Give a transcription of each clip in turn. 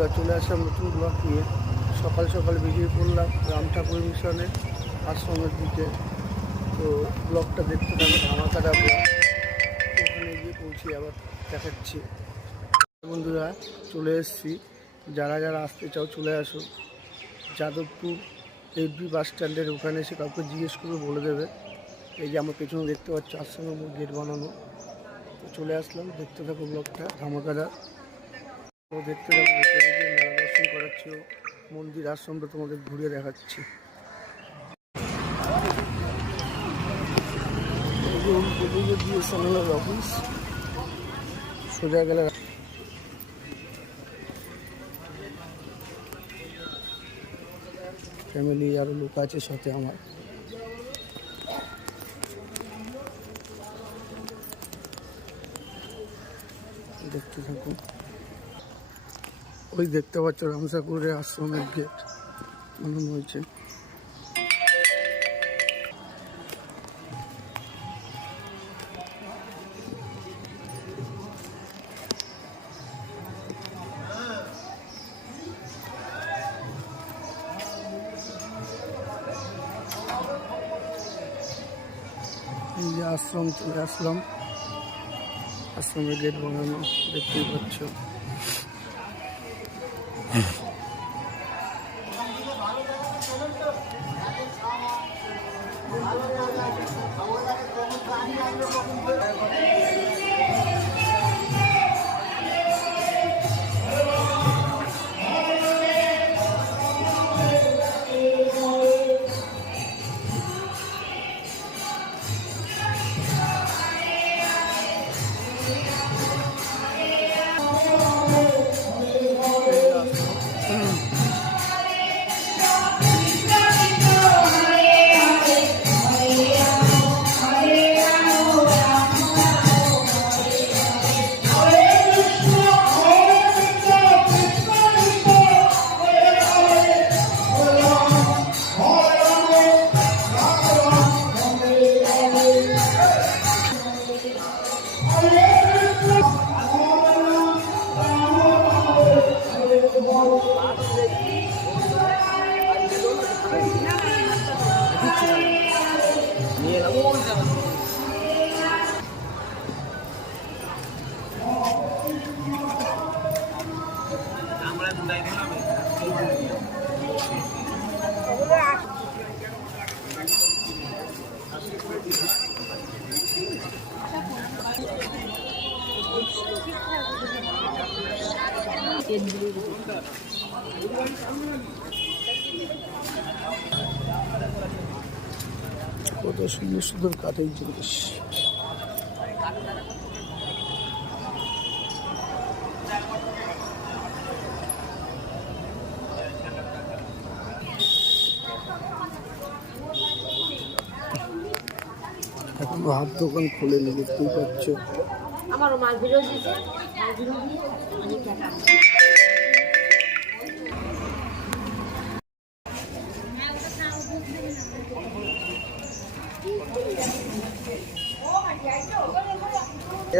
বন্ধুরা, চলে আসলাম নতুন ব্লগ নিয়ে। সকাল সকাল বেরিয়ে পড়লাম রাম ঠাকুর মিশনে আশ্রমের দিকে। তো ব্লগটা দেখতে থাকো, ধামাকাটা ব্লগ। ওখানে গিয়ে পৌঁছে আবার দেখাচ্ছি। বন্ধুরা, চলে এসেছি। যারা যারা আসতে চাও চলে আসো। যাদবপুর এফবি বাস স্ট্যান্ডের ওখানে এসে কাউকে জিজ্ঞেস করে বলে দেবে। এই যে আমার পেছনে দেখতে পাচ্ছি আশ্রমের গেট বানানো। তো চলে আসলাম, দেখতে থাকো ব্লগটা ধামাকাটা। তো দেখতে থাকো, ভেতরে গিয়ে মেলা দর্শন করাচ্ছি, মন্দির আশ্রমটা তোমাদের ঘুরিয়ে দেখাচ্ছি। অফিস সোজা গেলে ফ্যামিলি আরও লোক আছে সাথে আমার। দেখতে থাকুন। ওই দেখতে পাচ্ছ রামসাপুরের আশ্রমের গেট বানানো হয়েছে। এই যে আশ্রম, চলে আসলাম। আশ্রমের গেট বানানো দেখতেই পাচ্ছ। কত সুন্দর সুন্দর কাঠের জিনিস। এখন হাত দোকান খোলেনি, দেখতেই পাচ্ছ। আমারও মাছ ভিডিও দিয়েছে।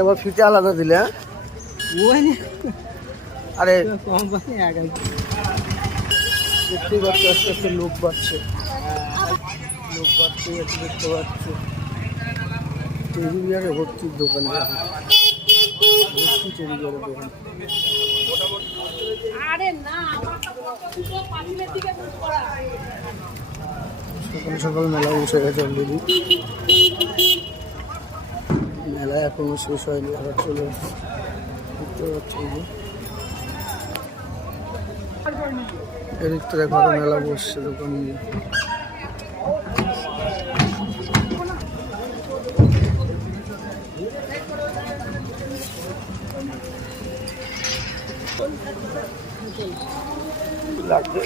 এবার ফিতে আলাদা দিলে, আরে দেখতেই পাচ্ছ আস্তে আস্তে লোক বাড়ছে, দেখতে পাচ্ছ। টেরিবিয়ারে ভর্তির দোকানে, ভর্তি টেরিবিয়ারের দোকান। সকাল সকাল মেলা বসে গেছে অলরেডি। মেলা এখনো শেষ হয়নি, আবার চলে আসছে। দেখতে পাচ্ছ এদিকটা দেখো, মেলা বসছে দোকান নিয়ে। লাগবে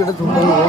ভিডিওটা তুলতে নেবো।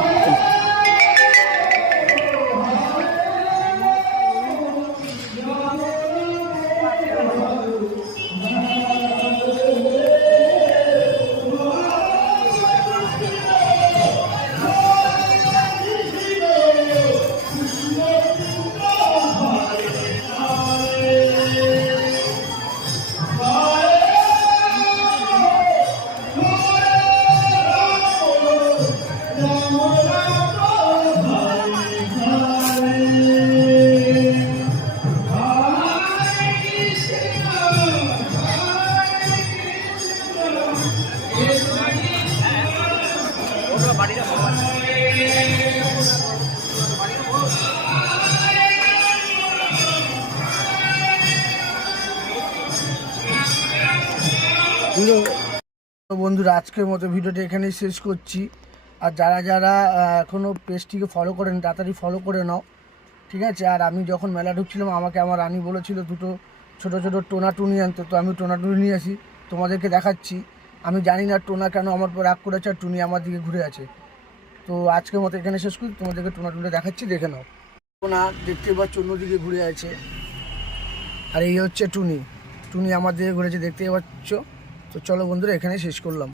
তো বন্ধুরা, আজকের মতো ভিডিওটা এখানেই শেষ করছি। আর যারা যারা এখনও পেজটিকে ফলো করেন তাড়াতাড়ি ফলো করে নাও, ঠিক আছে? আর আমি যখন মেলা ঢুকছিলাম আমাকে আমার রানী বলেছিল দুটো ছোট ছোট টোনা টুনি আনতে, তো আমি টোনা টুনি নিয়ে আসি, তোমাদেরকে দেখাচ্ছি। আমি জানি না টোনা কেন আমার উপর রাগ করেছে আর টুনি আমার দিকে ঘুরে আছে। তো আজকের মতো এখানে শেষ করি, তোমাদেরকে টোনা টুনি দেখাচ্ছি, দেখে নাও। টোনা দেখতে পাচ্ছ অন্যদিকে ঘুরে আছে, আর এই হচ্ছে টুনি। টুনি আমার দিকে ঘুরেছে, দেখতে পাচ্ছ। তো চলো বন্ধুরা, এখানে শেষ করলাম।